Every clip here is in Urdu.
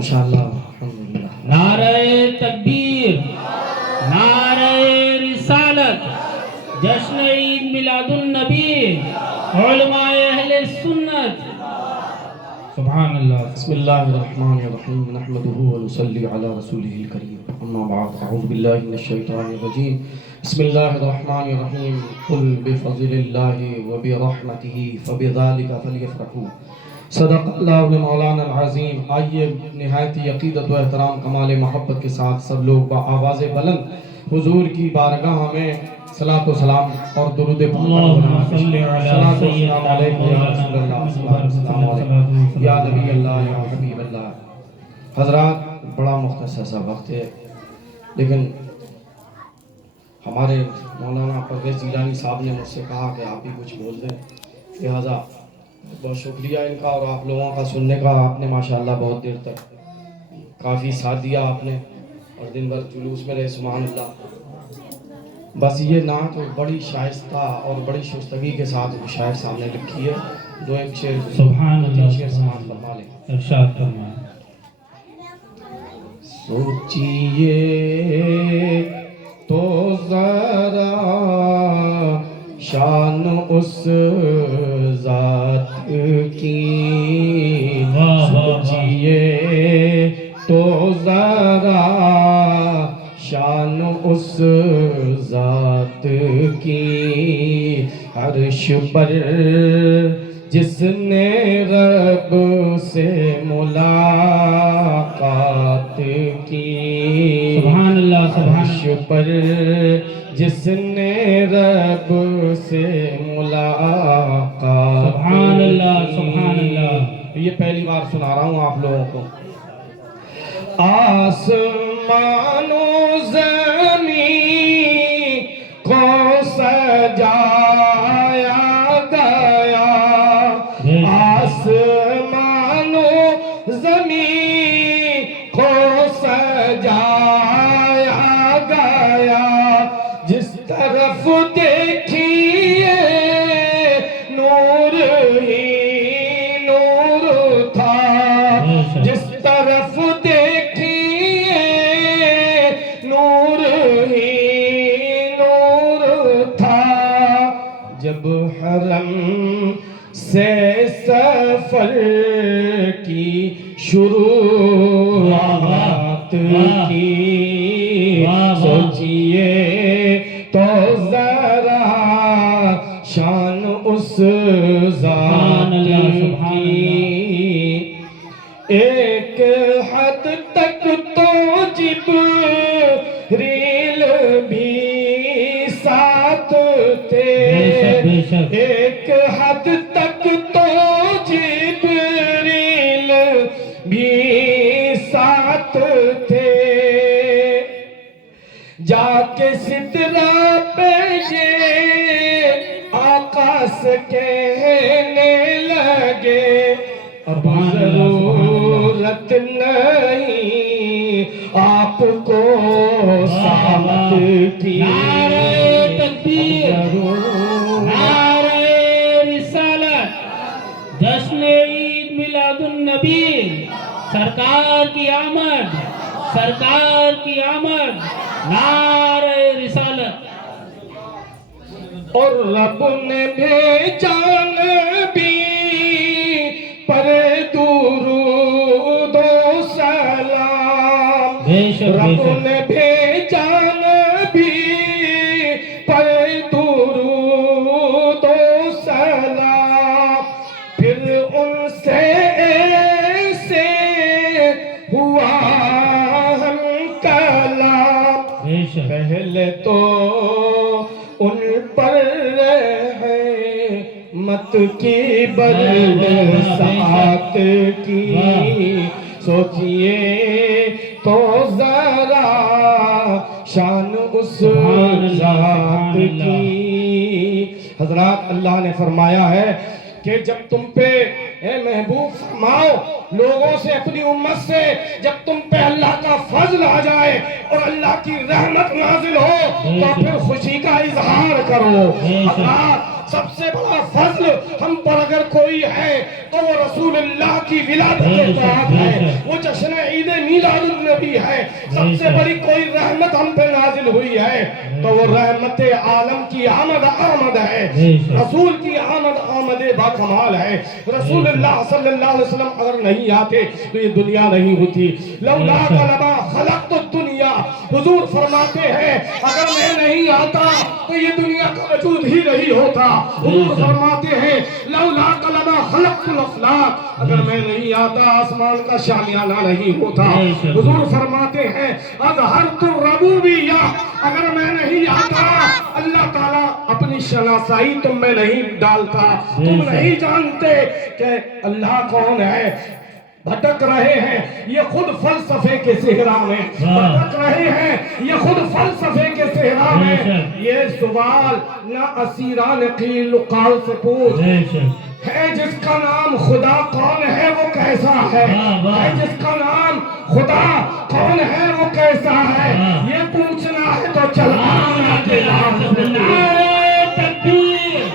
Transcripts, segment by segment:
ماشاءاللہ الحمدللہ. نعرہ تکبیر، نعرہ رسالت، جشن عید میلاد النبی، علماء اہل سنت. سبحان اللہ. بسم اللہ الرحمن الرحیم نحمده ونصلی علی رسوله الکریم اما بعد اعوذ باللہ من الشیطان الرجیم بسم اللہ الرحمن الرحیم قل بفضل اللہ وبرحمته فبذلك فلیفرحوا صدق اللہ مولانا العظیم. آئیے نہایت عقیدت و احترام کمال محبت کے ساتھ سب لوگ بآواز بلند حضور کی بارگاہ میں صلاۃ و سلام اور درود اللہم صلی علی سیدنا یا نبی اللہ یا حبیب اللہ. حضرات، بڑا مختصر سا وقت ہے، لیکن ہمارے مولانا پرویز جیلانی صاحب نے مجھ سے کہا کہ آپ بھی کچھ بول دیں، لہٰذا بہت شکریہ ان کا اور آپ لوگوں کا سننے کا. آپ نے ماشاءاللہ بہت دیر تک کافی ساتھ دیا آپ نے، اور دن بھر جلوس میں رہے. سبحان اللہ. بس یہ نعت بڑی شائستہ اور بڑی شائستگی کے ساتھ شاعر سامنے لکھی ہے. دو ایک شعر سبحان اللہ. شعر سماعت فرما لیں. ارشاد فرمائیں. سوچئے تو ذرا شان اس ذات کی، سوچئے تو ذرا شان اس ذات کی، عرش پر جس نے رب سے ملاقات کی. سبحان اللہ. عرش پر جس نے رب سے ملاقات. سبحان اللہ. سبحان اللہ. یہ پہلی بار سنا رہا ہوں آپ لوگوں کو. آسمان و زمین کو سجایا گیا، آسمان و زمین کو سجایا گیا، جس طرف دیکھیے نور ہی نور تھا، جس طرف دیکھیے نور ہی نور تھا. جب حرم سے سفر کی شروعات کی، سوچئے تو ذرا شان اس ذات کی. ایک حد تک تو جبریل بھی ساتھ تھے، ایک حد تک تو جبریل بھی ساتھ تھے. جا کے سدرہ پہ یہ آقا سے کہنے لگے، اب ضرورت نہیں آپ کو ساتھ کی. نعرہ تکبیر، نعرہ رسالت، جشن عید میلاد النبی، سرکار کی آمد، سرکار کی آمد. نعرہ رسالت. اور رب نے بھیجا نبی پر درود و سلام، رب نے بھیجا نبی پر درود و سلام. پھر ان سے ایسے ہوا ہم کلام، پہلے تو ان پر رحمت کی برسات کی. سوچئے تو ذرا شان اس ذات کی. حضرات، اللہ نے فرمایا ہے کہ جب تم پہ اے محبوب فرماؤ لوگوں سے، اپنی امت سے، جب تم پہ اللہ کا فضل آ جائے اور اللہ کی رحمت نازل ہو تو پھر خوشی کا اظہار کرو. حضرات، سب سے بڑا فضل ہم پر اگر کوئی ہے تو وہ رسول اللہ کی ولادت کے بعد ہے، وہ جشن عید میلاد النبی ہے۔ سب سے بڑی کوئی رحمت ہم پہ نازل ہوئی ہے تو وہ رحمت عالم کی آمد ہے، رسول کی آمد با کمال ہے۔ رسول اللہ صلی اللہ علیہ وسلم اگر نہیں آتے تو یہ دنیا نہیں ہوتی۔ لولاک لما خلقت الدنیا، حضور فرماتے ہیں اگر میں نہیں آتا تو یہ دنیا کا وجود ہی نہیں ہوتا۔ حضور فرماتے ہیں لولاک لما خلقت الافلاک، اگر میں نہیں آتا آسمان کا شامیانہ نہیں ہوتا۔ حضور فرماتے ہیں اظہرت الربوبیہ، اگر میں نہیں آتا اللہ تعالیٰ اپنی شناسائی تم میں نہیں ڈالتا، تم نہیں جانتے کہ اللہ کون ہے۔ بھٹک رہے ہیں یہ خود فلسفے کے صحرا میں، بھٹک رہے ہیں یہ خود فلسفے کے صحرا میں۔ یہ سوال نہ اسیران قیل قال سے پوچھ، ہے جس کا نام خدا کون ہے وہ کیسا ہے، ہے جس کا نام خدا کون ہے وہ کیسا ہے، یہ پوچھنا ہے تو چل آنا کے نام سے۔ نعرہ تکبیر،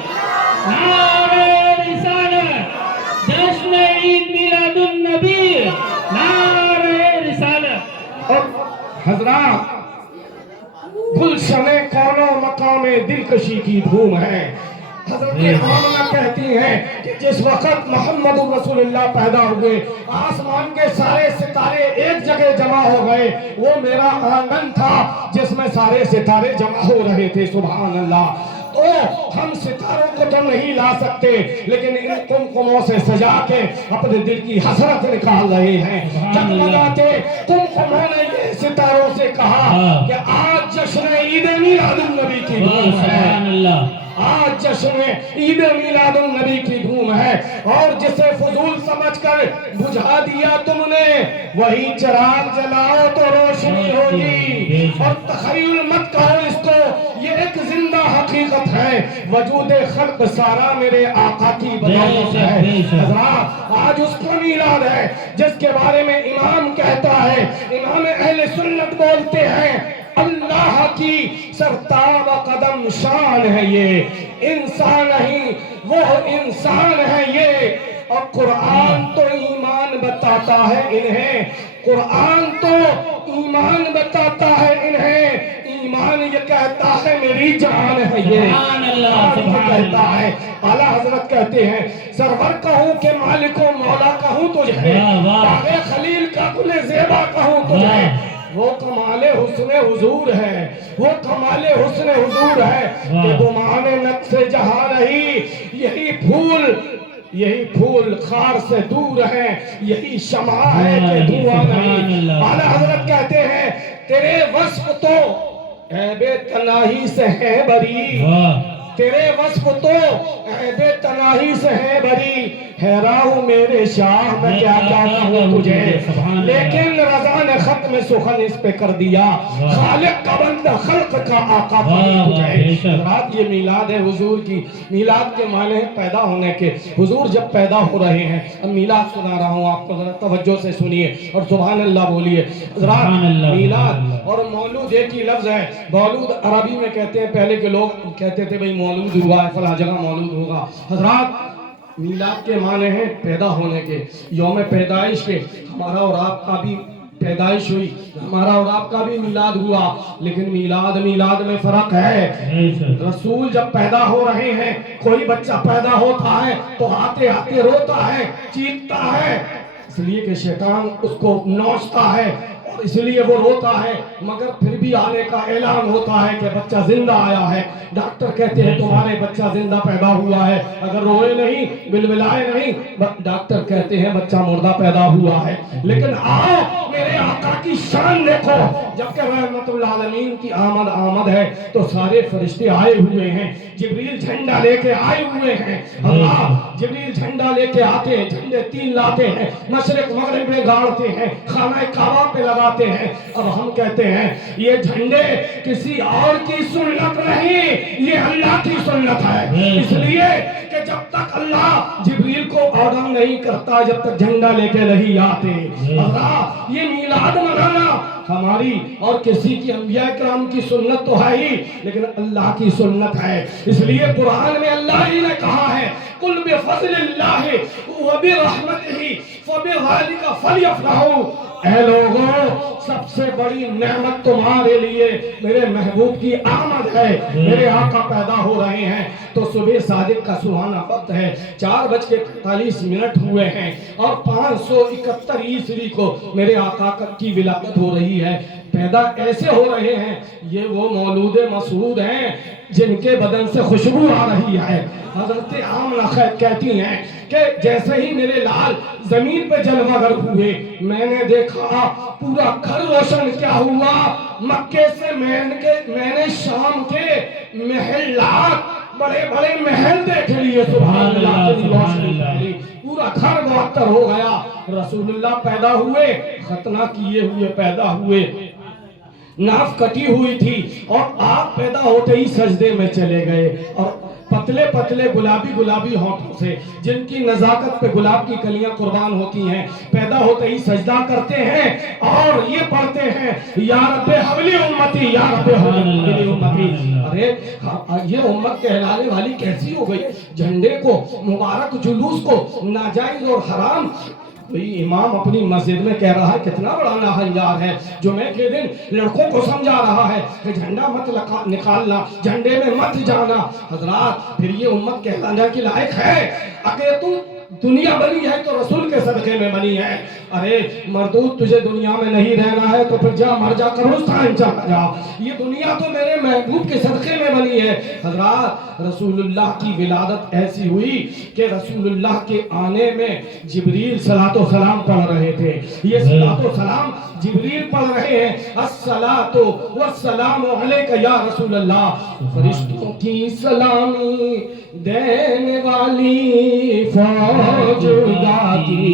نعرہ رسالت، جشن عید میلاد النبی، نعرہ رسالت۔ اور حضرات گلشن کون و مقام دلکشی کی دھوم ہے۔ حضرت آمنہ کہتی ہیں کہ جس وقت محمد رسول اللہ پیدا ہوئے آسمان کے سارے ستارے ایک جگہ جمع ہو گئے، وہ میرا آنگن تھا جس میں سارے ستارے جمع ہو رہے تھے۔ سبحان اللہ۔ تو ہم ستاروں کو تو نہیں لا سکتے لیکن ان کمکموں سے سجا کے اپنے دل کی حسرت نکال رہے ہیں۔ جگمگاتے کمکموں نے یہ ستاروں سے کہا کہ آج جشن عید میلاد النبی کی دھوم ہے، آج جشن عید میلاد النبی کی دھوم ہے، اور جسے فضول سمجھ کر بجھا دیا تم نے وہی چراغ جلاؤ تو روشنی ہوگی، اور تخیل مت کہو اس کو، یہ ایک زندہ حقیقت ہے۔ وجود خلق سارا میرے آقا کی بدولت ہے۔ حضرات آج اس کا میلاد ہے جس کے بارے میں امام کہتا ہے، امام اہل سنت بولتے ہیں اللہ کی سرتاب قدم شان ہے یہ، انسان نہیں وہ انسان ہے یہ۔ اور قرآن تو ایمان بتاتا ہے انہیں، قرآن تو ایمان بتاتا ہے انہیں، ایمان یہ کہتا ہے میری جان ہے یہ، قرآن کہتا ہے۔ اعلیٰ حضرت کہتے ہیں سرور کہوں کہ مالک و مولا کہوں تجھے، باغ خلیل کا گل زیبا کہوں تجھے، وہ کمال حسن حضور ہے، وہ کمال حسن حضور ہے کہ گمان نقص جہاں نہیں، یہی پھول خار سے دور ہے، یہی شمع ہے کہ دھواں نہیں۔ اعلیٰ حضرت کہتے ہیں تیرے وصف تو عیب تناہی سے ہے بری، تیرے وصف تو عیب تناہی سے ہے بری، حیران میرے شاہ میں کیا کہتا ہوں تجھے، لیکن رضا نے ختم سخن اس پہ کر دیا، خالق کا بندہ خلق کا آقا تجھے۔ رات یہ میلاد ہے حضور کی، میلاد کے معنی ہیں پیدا ہونے کے۔ حضور جب پیدا ہو رہے ہیں، اب میلاد سنا رہا ہوں آپ کو، ذرا توجہ سے سنیے اور سبحان اللہ بولیے۔ میلاد اور مولود ایک ہی لفظ ہے۔ مولود عربی میں کہتے ہیں، پہلے کے لوگ کہتے تھے بھئی مولود ہوا ہے فلاں جگہ مولود ہوگا۔ حضرات میلاد کے معنی ہیں پیدا ہونے کے، یوم پیدائش کے۔ ہمارا اور آپ کا بھی پیدائش ہوئی، ہمارا اور آپ کا بھی میلاد ہوا، لیکن میلاد میں فرق ہے۔ رسول جب پیدا ہو رہے ہیں، کوئی بچہ پیدا ہوتا ہے تو آتے آتے روتا ہے، چیختا ہے، اس لیے کہ شیطان اس کو نوچتا ہے، اس لیے وہ روتا ہے، مگر پھر بھی آنے کا اعلان ہوتا ہے کہ بچہ زندہ آیا ہے۔ ڈاکٹر کہتے ہیں تمہارے بچہ زندہ پیدا ہوا ہے، اگر روئے نہیں بلبلائے نہیں، ڈاکٹر کہتے ہیں بچہ مردہ پیدا ہوا ہے۔ لیکن آؤ میرے آقا کی شان دیکھو، جبکہ رحمت العالمین کی آمد ہے تو سارے فرشتے آئے ہوئے ہیں، جبریل جھنڈا لے کے آئے ہوئے ہیں۔ اللہ جبریل جھنڈا لے کے آتے ہیں، جھنڈے 3 لاتے ہیں، مشرق مغرب میں گاڑتے ہیں، خانہ کعبہ پہ لگاتے ہیں۔ اب ہم کہتے ہیں یہ جھنڈے کسی اور کی سنت نہیں، یہ اللہ کی سنت ہے، اس لیے کہ جب تک اللہ جبریل کو آرڈر نہیں کرتا جب تک جھنڈا لے کے نہیں آتے. اللہ یہ میلاد منانا ہماری اور کسی کی انبیاء کرام کی سنت تو ہے ہی لیکن اللہ کی سنت ہے. اس لیے قرآن میں اللہ ہی نے کہا ہے قل بفضل اللہ وبرحمتہ فبذلک فلیفرحوا. اے لوگوں سب سے بڑی نعمت تمہارے لیے میرے محبوب کی آمد ہے. میرے آقا پیدا ہو رہے ہیں تو صبح صادق کا سہانا وقت ہے. 4:45 ہوئے ہیں اور 571 عیسوی کو میرے آقا کی ولادت ہو رہی ہے. پیدا ایسے ہو رہے ہیں یہ وہ مولود مسعود ہیں جن کے بدن سے خوشبو آ رہی ہے. حضرت آمنہ کہتی ہیں کہ جیسے ہی میرے لال زمین پہ جلوہ گر ہوئے میں نے دیکھا پورا گھر روشن. کیا ہوا؟ مکے سے میں نے شام کے محلات بڑے بڑے محل دیکھ لیے. سبحان اللہ. پورا گھر معطر ہو گیا. رسول اللہ پیدا ہوئے ختنہ کیے ہوئے پیدا ہوئے. ناف کٹی ہوئی تھی اور آپ پیدا ہوتے ہی سجدے میں چلے گئے اور پتلے پتلے گلابی ہونٹوں سے جن کی نزاکت پہ گلاب کی کلیاں قربان ہوتی ہیں پیدا ہوتے ہی سجدہ کرتے ہیں اور یہ پڑھتے ہیں یا رب حولی امتی یا رب حولی امتی. ارے یہ امت کہلانے والی کیسی ہو گئی؟ جھنڈے کو مبارک جلوس کو ناجائز اور حرام. امام اپنی مسجد میں کہہ رہا ہے کتنا بڑا ناہنجار ہے جو میں کے دن لڑکوں کو سمجھا رہا ہے کہ جھنڈا مت نکالنا جھنڈے میں مت جانا. حضرات پھر یہ امت کہلانے کی لائق ہے؟ اگر تو دنیا بنی ہے تو رسول کے صدقے میں بنی ہے. ارے مردود تجھے دنیا میں نہیں رہنا ہے تو پھر جا مر جا قبرستان چلا جا. یہ دنیا تو میرے محبوب کے صدقے میں بنی ہے. حضرات رسول اللہ کی ولادت ایسی ہوئی کہ رسول اللہ کے آنے میں جبریل صلاۃ و سلام پڑھ رہے تھے. یہ صلاۃ و سلام جبریل پڑھ رہے ہیں الصلاۃ والسلام علیک یا رسول اللہ. فرشتوں کی سلامی دینے والی فوج گاتی